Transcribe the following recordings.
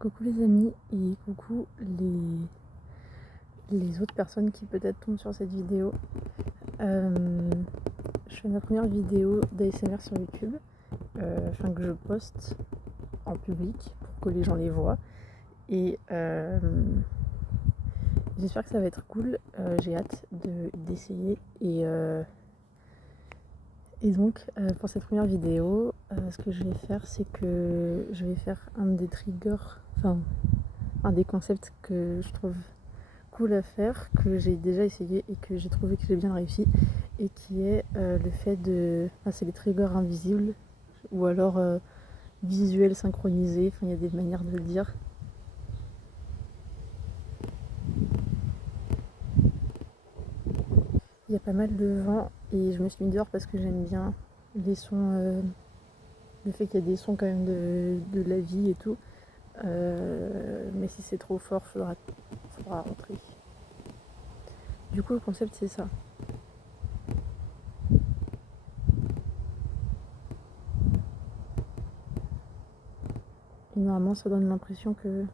Coucou les amis et coucou les autres personnes qui peut-être tombent sur cette vidéo. Je fais ma première vidéo d'ASMR sur YouTube, que je poste en public pour que les gens les voient. Et j'espère que ça va être cool, j'ai hâte d'essayer. Et donc pour cette première vidéo, ce que je vais faire, c'est que je vais faire un des triggers, un des concepts que je trouve cool à faire, que j'ai déjà essayé et que j'ai trouvé que j'ai bien réussi, et qui est le fait de... c'est les triggers invisibles, ou alors visuels synchronisés, il y a des manières de le dire. Il y a pas mal de vent et je me suis mis dehors parce que j'aime bien les sons, le fait qu'il y a des sons quand même de la vie et tout. Mais si c'est trop fort, faudra rentrer. Du coup, le concept, c'est ça. Et normalement, ça donne l'impression que...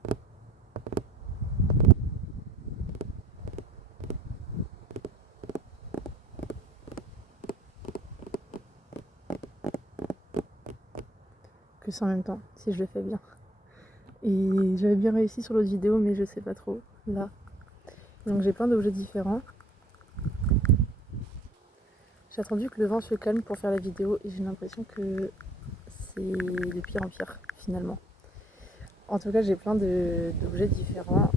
que c'est en même temps, si je le fais bien. Et j'avais bien réussi sur l'autre vidéo, mais je sais pas trop, là. Donc j'ai plein d'objets différents. J'ai attendu que le vent se calme pour faire la vidéo et j'ai l'impression que c'est de pire en pire, finalement. En tout cas, j'ai plein d'objets différents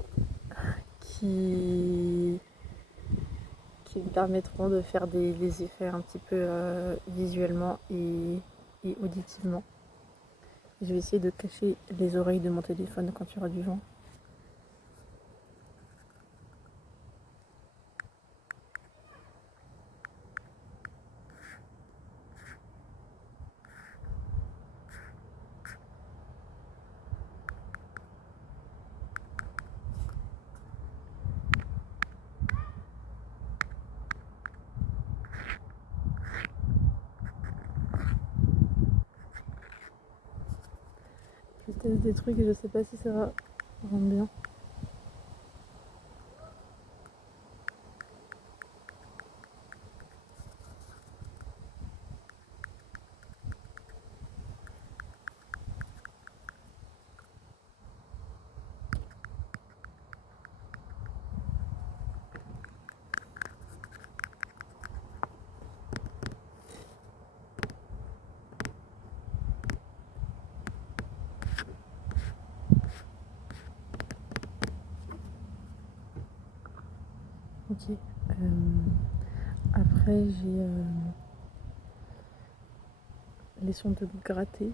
qui me permettront de faire des effets un petit peu visuellement et auditivement. Je vais essayer de cacher les oreilles de mon téléphone quand il y aura du vent. Je teste des trucs et je sais pas si ça va rendre bien. Ok. Après, j'ai les sons de gratter.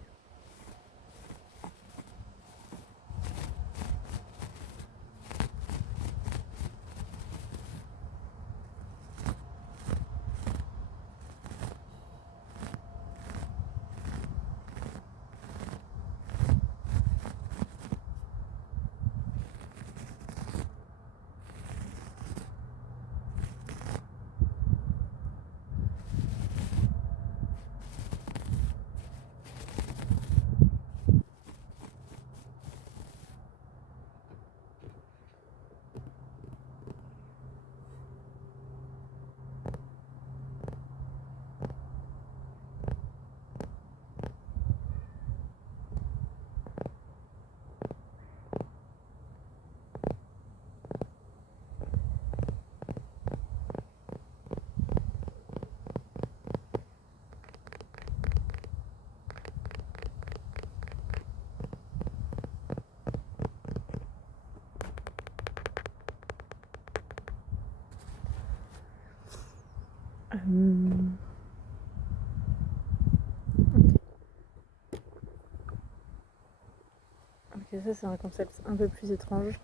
Ok, ça c'est un concept un peu plus étrange,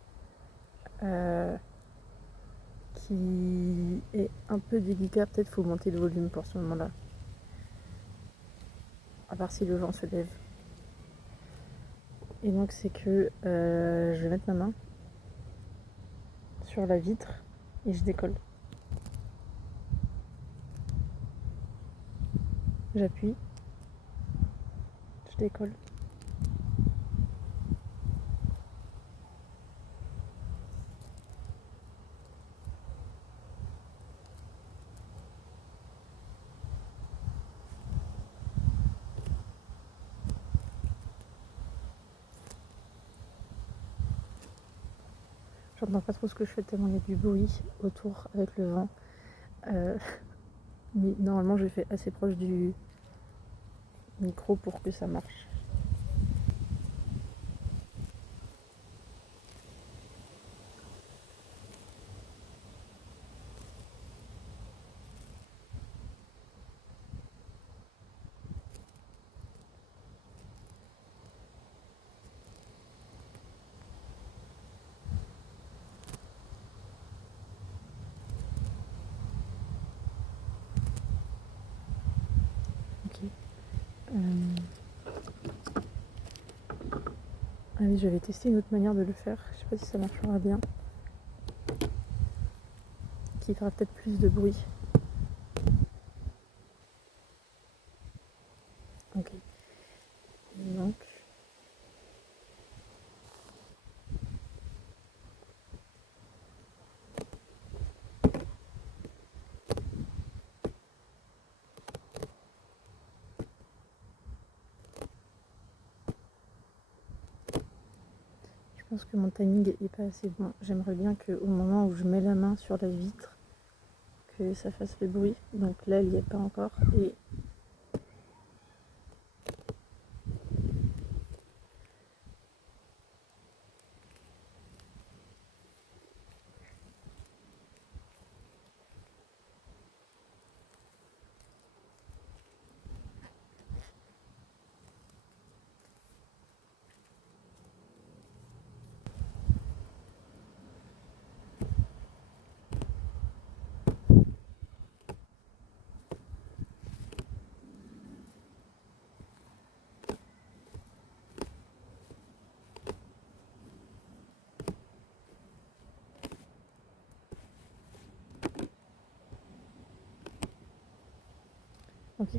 qui est un peu délicat. Peut-être faut monter le volume pour ce moment-là. À part si le vent se lève. Et donc c'est que je vais mettre ma main sur la vitre et je décolle. J'appuie, je décolle. J'entends pas trop ce que je fais tellement il y a du bruit autour avec le vent. Mais normalement, je fais assez proche du micro pour que ça marche. Ok. Ah oui, j'avais testé une autre manière de le faire. Je sais pas si ça marchera bien. Qui fera peut-être plus de bruit. Ok. Donc, je pense que mon timing est pas assez bon. J'aimerais bien qu'au moment où je mets la main sur la vitre, que ça fasse le bruit. Donc là, il n'y est pas encore. Et ok.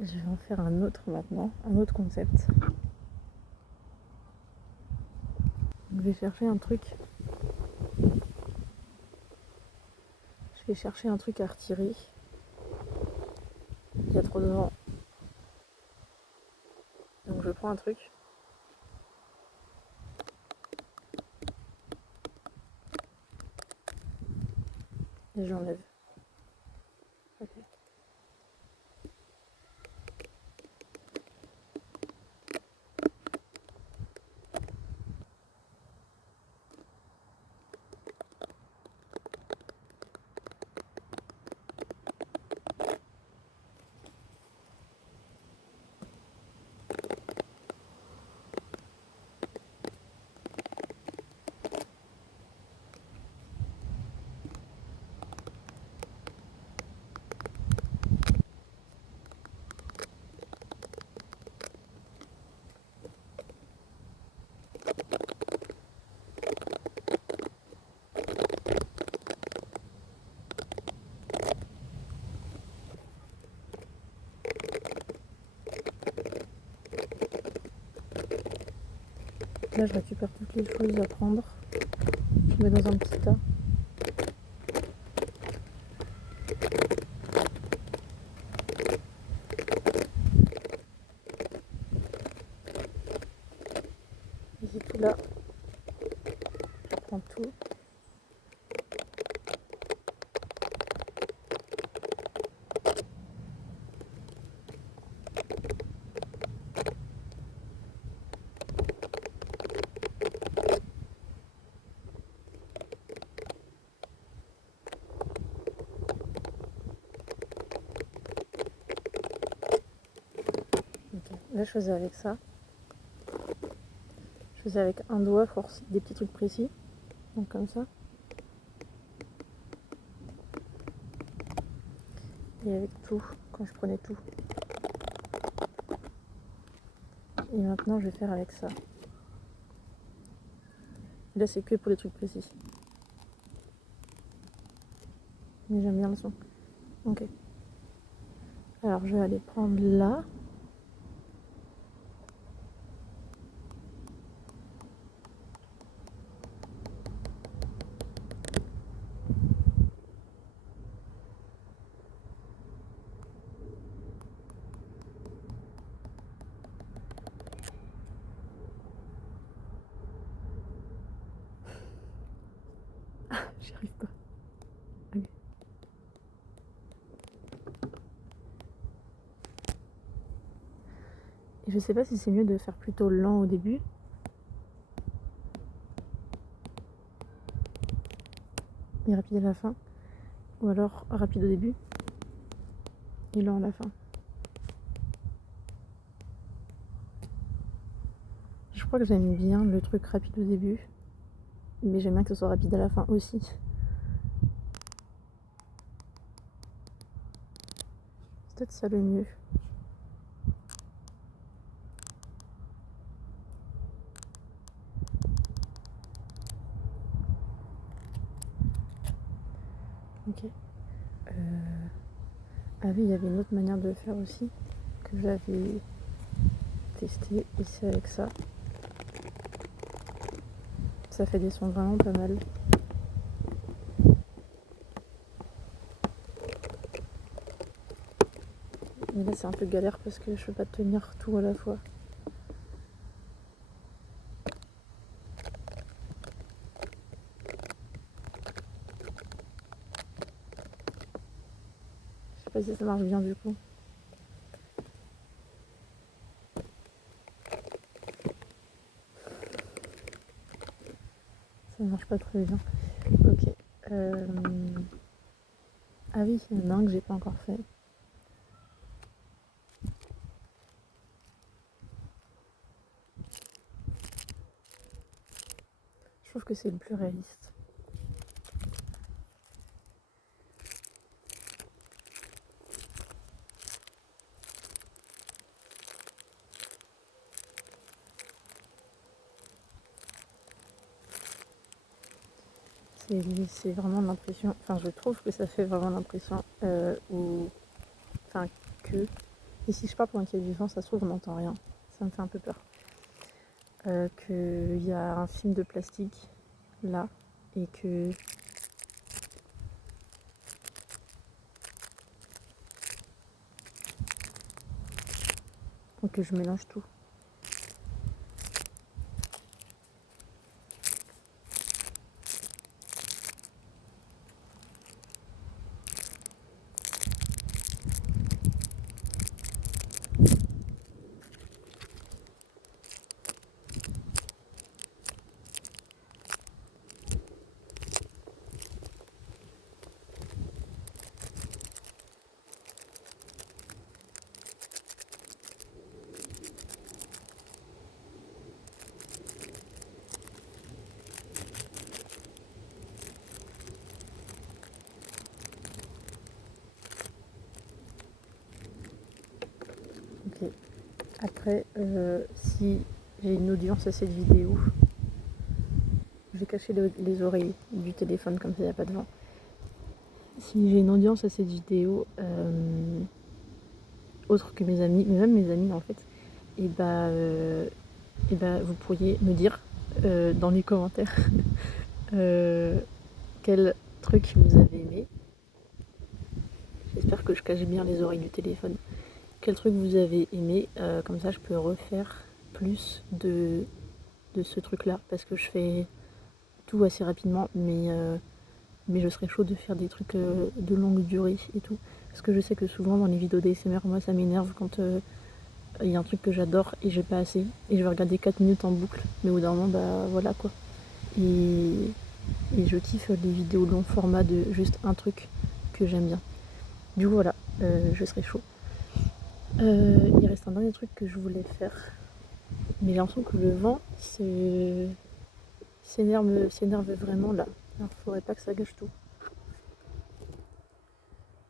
Je vais en faire un autre maintenant, un autre concept. Je vais chercher un truc. Je vais chercher un truc à retirer. Il y a trop de vent. Donc je prends un truc. Et j'enlève. Ok. Là, je récupère toutes les choses à prendre. Je mets dans un petit tas. Et c'est tout là. Je prends tout. Okay. Là, je faisais avec ça. Je faisais avec un doigt, force des petits trucs précis. Donc comme ça. Et avec tout, quand je prenais tout. Et maintenant, je vais faire avec ça. Là, c'est que pour les trucs précis. Mais j'aime bien le son. Ok. Alors, je vais aller prendre là. J'y arrive pas. Ok. Et je sais pas si c'est mieux de faire plutôt lent au début. Et rapide à la fin. Ou alors rapide au début. Et lent à la fin. Je crois que j'aime bien le truc rapide au début. Mais j'aime bien que ce soit rapide à la fin aussi. C'est peut-être ça le mieux. Ok. Ah oui, il y avait une autre manière de le faire aussi, que j'avais testé, et c'est avec ça. Ça fait des sons vraiment pas mal. Mais là c'est un peu galère parce que je peux pas tenir tout à la fois. Je sais pas si ça marche bien du coup. Ça marche pas très bien. Ok. Ah oui, il y en a un que j'ai pas encore fait. Je trouve que c'est le plus réaliste. C'est vraiment l'impression, enfin je trouve que ça fait vraiment l'impression enfin que, et si je parle pendant qu'il y a du vent, ça se trouve on n'entend rien, ça me fait un peu peur, qu'il y a un film de plastique là, et que je mélange tout. Ok. Après, si j'ai une audience à cette vidéo, je vais cacher les oreilles du téléphone comme ça il n'y a pas de vent. Si j'ai une audience à cette vidéo, autre que mes amis, mais même mes amis en fait, et bah, vous pourriez me dire dans les commentaires quel truc vous avez aimé. J'espère que je cache bien les oreilles du téléphone. Quel truc vous avez aimé, comme ça je peux refaire plus de ce truc là, parce que je fais tout assez rapidement, mais je serais chaud de faire des trucs de longue durée et tout, parce que je sais que souvent dans les vidéos d'ASMR, moi ça m'énerve quand il y a un truc que j'adore et j'ai pas assez, et je vais regarder 4 minutes en boucle, mais au bout d'un moment bah voilà quoi, et je kiffe les vidéos long format de juste un truc que j'aime bien. Du coup voilà, je serais chaud. Il reste un dernier truc que je voulais faire, mais j'ai l'impression que le vent s'énerve vraiment là. Alors faudrait pas que ça gâche tout.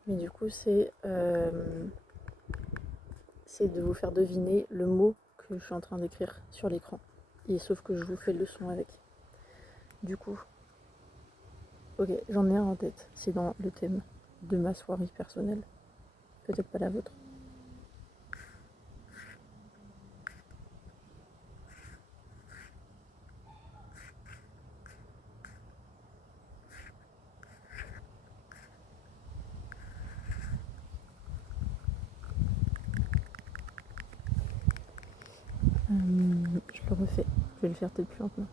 Mais du coup c'est de vous faire deviner le mot que je suis en train d'écrire sur l'écran. Et sauf que je vous fais le son avec. Du coup, ok, j'en ai un en tête. C'est dans le thème de ma soirée personnelle. Peut-être pas la vôtre. Je le refais. Je vais le faire peut-être plus lentement.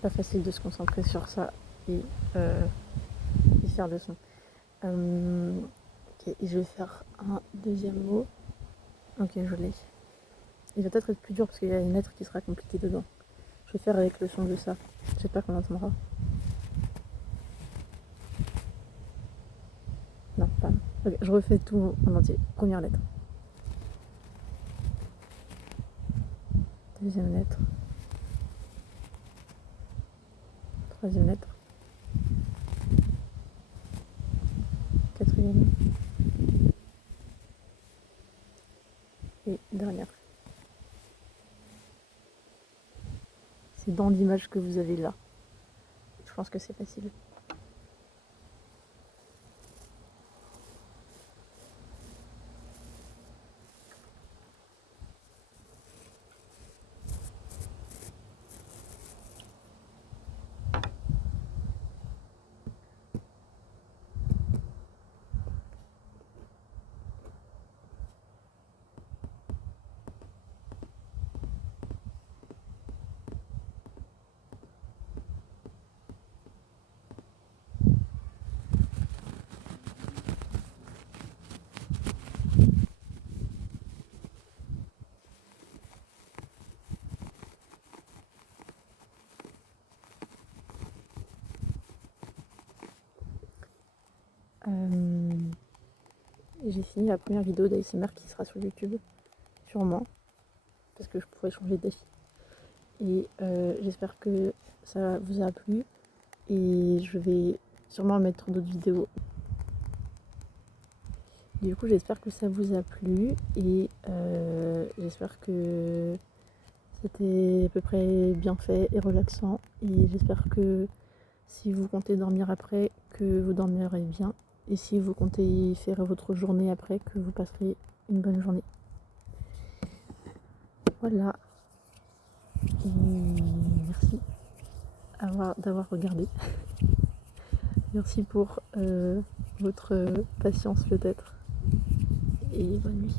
c'est pas facile de se concentrer sur ça et faire le son. Ok, et je vais faire un deuxième mot. Ok, je l'ai. Il va peut-être être plus dur parce qu'il y a une lettre qui sera compliquée dedans. Je vais faire avec le son de ça. J'espère qu'on entendra. Non, pas. Ok, je refais tout en entier. Première lettre. Deuxième lettre. Troisième lettre. Quatrième. Et dernière. C'est dans l'image que vous avez là. Je pense que c'est facile. J'ai fini la première vidéo d'ASMR qui sera sur YouTube, sûrement, parce que je pourrais changer d'avis. Et j'espère que ça vous a plu. Et je vais sûrement mettre d'autres vidéos. Du coup, j'espère que ça vous a plu. Et j'espère que c'était à peu près bien fait et relaxant. Et j'espère que si vous comptez dormir après, que vous dormirez bien. Et si vous comptez faire votre journée après, que vous passerez une bonne journée. Voilà. Et merci d'avoir regardé. Merci pour votre patience peut-être. Et bonne nuit.